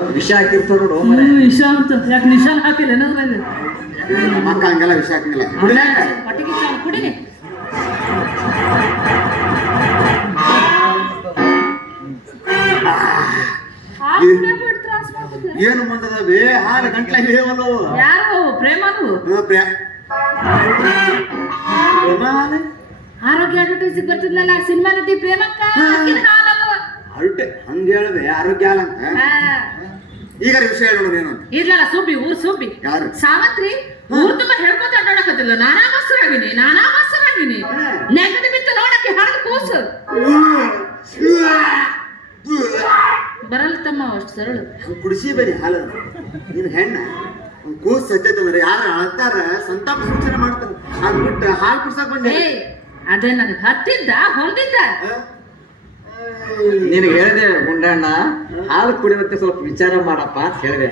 ವಿಷ ಹಾಕಿರ್ತಾರ ನೋಡು ವಿಷ ಅಂತ ಯಾಕೆ ನಿಶಾನ್ ಹಾಕಿಲ್ಲ ಏನಾದ್ರಾಗ ಮಕ್ಕ ಹಂಗೆಲ್ಲ ವಿಷ ಹಾಕಂಗಿಲ್ಲ ಹೊಟ್ಟಿಗೆ ಕುಡಿನಿ ಏನು ಬಂದದವೇ ಹಾಲು ಗಂಟ್ಲಾಗಿ ಹೇವಲ್ಲವು ಯಾರು ಪ್ರೇಮನು ಆರೋಗ್ಯ ಅಡ್ವರ್ಟೈಸಿಂಗ್ ಬರ್ತಿದ್ಲಲ್ಲ ಸಿನಿಮಾ ನಟಿ ಪ್ರೇಮಕ್ಕ ಅಲ್ಟೆ ಹಂಗ ಹೇಳ್ದೆ ಆರೋಗ್ಯ ಹಾಲ ಅಂತ ಈಗ ವಿಷಯ ಹೇಳೋಣ ಏನು ಇರ್ಲಲ್ಲ ಸುಬ್ಬಿ ಊರ್ ಸುಬ್ಬಿ ಯಾರು ಸಾವಂತ್ರಿ ಊರ್ ತುಂಬಾ ಹೇಳ್ಕೊತ ಅಡ್ಡಾಡಕತ್ತಿಲ್ಲ ನಾನಾ ಮಸ್ಸರಾಗಿನಿ ನೆಗಡಿ ಬಿತ್ತು ನೋಡಕ್ಕೆ ಹಳದ ಕೂಸು ಬರಲ್ಲ ತಮ್ಮ ಅಷ್ಟು ಸರಳ ಕುಡಿಸಿ ಬರೀ ಹಾಲ ನೀನು ಹೆಣ್ಣ ಕೂಸ್ ಸತ್ತೈತಂದ್ರೆ ಯಾರ ಅಳ್ತಾರ ಸಂತಾಪ ಸೂಚನೆ ಮಾಡ್ತಾರ ಅದ್ಬಿಟ್ಟು ಹಾಲು ಕುಡ್ಸಕ್ ಬಂದೆ ಅದೇ ನನಗೆ ಹತ್ತಿದ್ದ ಹೊಂದಿದ್ದ ನಿನಗೆ ಹೇಳಿದೆ ಗುಂಡಣ್ಣ ಹಾಲು ಕುಡಿಯುತ್ತೆ ಸ್ವಲ್ಪ ವಿಚಾರ ಮಾಡಪ್ಪ ಅಂತ ಹೇಳಿದೆ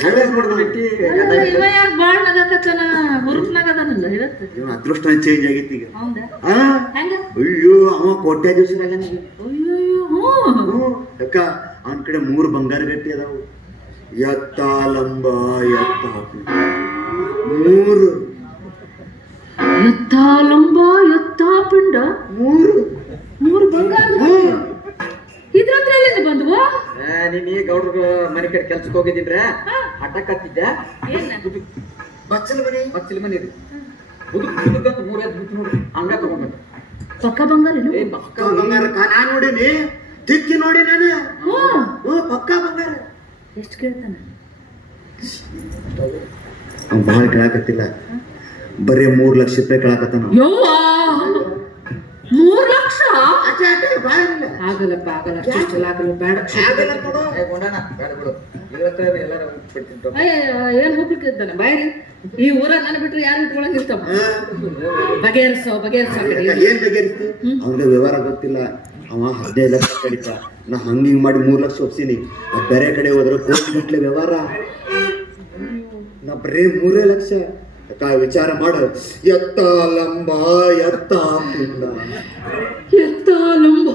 ಇವ ಯಾಕೆ ಬಾಳ್ ನಗಕತ್ತನ ಹುರುಪ್ನಾಗದನಲ್ಲ ಇವತ್ತು ಇವ ಅದೃಷ್ಟ ಚೇಂಜ್ ಆಗೈತಿ ಈಗ ಹೌದಾ ಹೆಂಗ ಅಯ್ಯೋ ಅವ ಕೋಟ್ಯಾಧೀಶರಾಗ ಅಯ್ಯೋ ಅಕ್ಕ ಅವನ ಕಡೆ 3 ಬಂಗಾರ ಗಟ್ಟಿ ಅದಾವು ಎತ್ತ ಲಂಬ ಎತ್ತ 3 ಎತ್ತ ಲಂಬ ಎತ್ತ ಪಿಂಡ 3 ಬಂಗಾರ ಇದ್ರಂದ್ರೆ ಎಲ್ಲಿಂದ ಬಂದ್ವು ನೀನ್ ಈ ಗೌಡ್ರ ಮನೆ ಕಡೆ ಕೆಲ್ಸಕ್ಕೆ ಹೋಗಿದ್ದೀನ್ರ ಹಠ ಕತ್ತಿದ್ದೆ ಬಚ್ಚಲ ಮನೆ ಇದು ಬುದುಕ್ 3 ಎದ್ದು ಬಿಟ್ಟು ನೋಡಿ ಹಂಗ ತಗೊಂಡ್ಬಂದ ಪಕ್ಕ ಬಂಗಾರ ಪಕ್ಕ ಬಂಗಾರ ನಾನ್ ನೋಡೀನಿ ತಿಕ್ಕಿ ನೋಡಿ ನಾನು ಪಕ್ಕ ಬಂಗಾರ ಎಷ್ಟು ಕೇಳ್ತಾನ ಭಾಳ ಕೇಳಾಕತ್ತಿಲ್ಲ ಬರೀ 3 ಲಕ್ಷ ರೂಪಾಯಿ ಕೇಳಾಕತ್ತಾನ 3 ಲಕ್ಷ ಆಗಲ್ಲಪ್ಪ ಆಗಲ್ಲ ಅಷ್ಟು ಆಗಲ್ಲ ಬೇಡ ಏನ್ ಹೋಗ್ಲಿಕ್ಕಿದ್ದಾನೆ ಬಾಯ್ರಿ ಈ ಊರಾಗ ನನ್ನ ಬಿಟ್ರೆ ಯಾರು ಇಟ್ಕೊಳಂಗ ಇರ್ತಾವ ಬಗೆಹರಿಸೋ ಏನ್ ಬಗೆಹರಿಸ್ತಿ ಅವ್ನ ವ್ಯವಹಾರ ಗೊತ್ತಿಲ್ಲ ಅವ 15 ಲಕ್ಷ ಕಡಿತ ನಾ ಹಂಗಿಂಗ್ ಮಾಡಿ 3 ಲಕ್ಷ ಒಪ್ಸಿನಿ ಅದ್ ಬೇರೆ ಕಡೆ ಹೋದ್ರೆ ಕೋಟಿ ಗಟ್ಲೆ ವ್ಯವಹಾರ ನಾ ಬರೀ 3 ಲಕ್ಷ ವಿಚಾರ ಮಾಡು ಎತ್ತ ಲಂಬ ಎತ್ತ ಪಿಂಡ ಎತ್ತ ಲಂಬ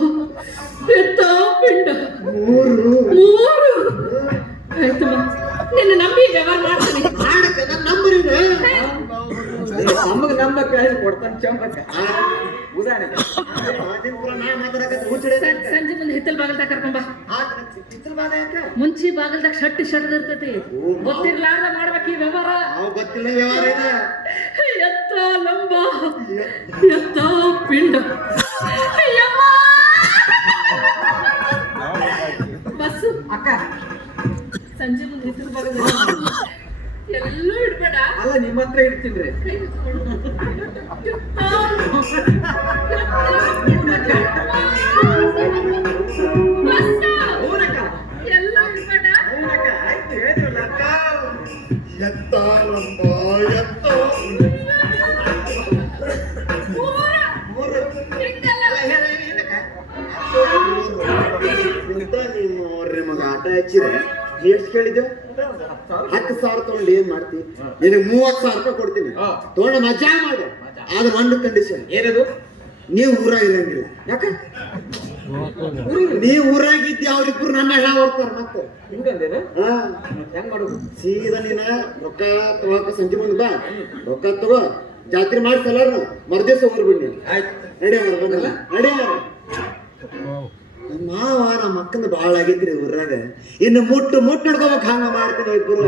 ಎತ್ತ ಪಿಂಡ 3 ಆಯ್ತಮ್ಮ ನಿನ್ನ ನಂಬಿ ವ್ಯವಹಾರ ಮಾಡ್ತೀನಿ ನಮಗೆ ನಂಬಕ್ಕೆ ಕೊಡ್ತಾನೆ ಚಂಬಕ್ಕ ಉದಾಹರಣೆಗೆ ಸಂಜೆ ಮುಂದೆ ಹಿತ್ತಲ್ ಬಾಗಲ್ದಾಗ ಕರ್ಕೊಂಬ ಮುಂಚಿ ಬಾಗಲ್ದಾಗ ಶಟ್ಟಿ ಶರ್ಟ್ ಇರ್ತೈತಿ ಗೊತ್ತಿರ್ಲಾರ್ದ ಮಾಡ್ಬೇಕು ಈ ವ್ಯವಹಾರ ಎತ್ತ ಲಂಬ ಎತ್ತ ಪಿಂಡ ಬಸ್ಸು ಅಕ್ಕ ಸಂಜೆ ಮುಂದೆ ಹಿತ್ತಲ್ ಬಾಗಲ್ದಾಗ ಎಲ್ಲೂ ಇಡ್ಬೇಡ ಅಲ್ಲ ನಿಮ್ಮ ಹತ್ರ ಇಡ್ತೀನಿ ಎತ್ತ ಲಂಬ ಎತ್ತ ಮಗ ಆಟ ಹಚ್ಚಿದೆ ಎಷ್ಟು ಕೇಳಿದೆ 10,000 ತಗೊಂಡು ಏನ್ ಮಾಡ್ತಿ ನಿನಗೆ 30,000 ರೂಪಾಯಿ ಕೊಡ್ತೀನಿ ತಗೊಂಡು ಮಜಾ ಮಾಡು ಆದ್ರೆ ಒಂದು ಕಂಡೀಷನ್ ಏನದು ನೀವು ಊರಾಗ ಇರಂಗಿಲ್ಲ ಯಾಕ ನೀವ್ ಊರಾಗಿದ್ದಿ ಅವ್ರಿಬ್ರು ನನ್ನ ಹೆಣ ಹೋಗ್ತಾರ ಮತ್ತೆ ಹೆಂಗ್ ಮಾಡುದು ಸೀದಾ ನೀನ ರೊಕ್ಕ ತಗೋಕ ಸಂಜೆ ಮುಂದೆ ಬಾ ರೊಕ್ಕ ತಗೋ ಜಾತ್ರೆ ಮಾಡಿ ಕಲರ್ ಮರ್ದಿವ್ಸ ಊರ್ ಬಿಡ್ನಿ ನಡಿಯ ನಮ್ಮ ಮಾವ ನಮ್ಮ ಅಕ್ಕಂದು ಬಾಳ ಆಗೈತ್ರಿ ಊರಾಗ ಇನ್ನು ಮುಟ್ಟು ಹಿಡ್ಕೋಬೇಕು ಹಂಗ ಮಾಡ್ತೀನಿ ಇಬ್ಬರು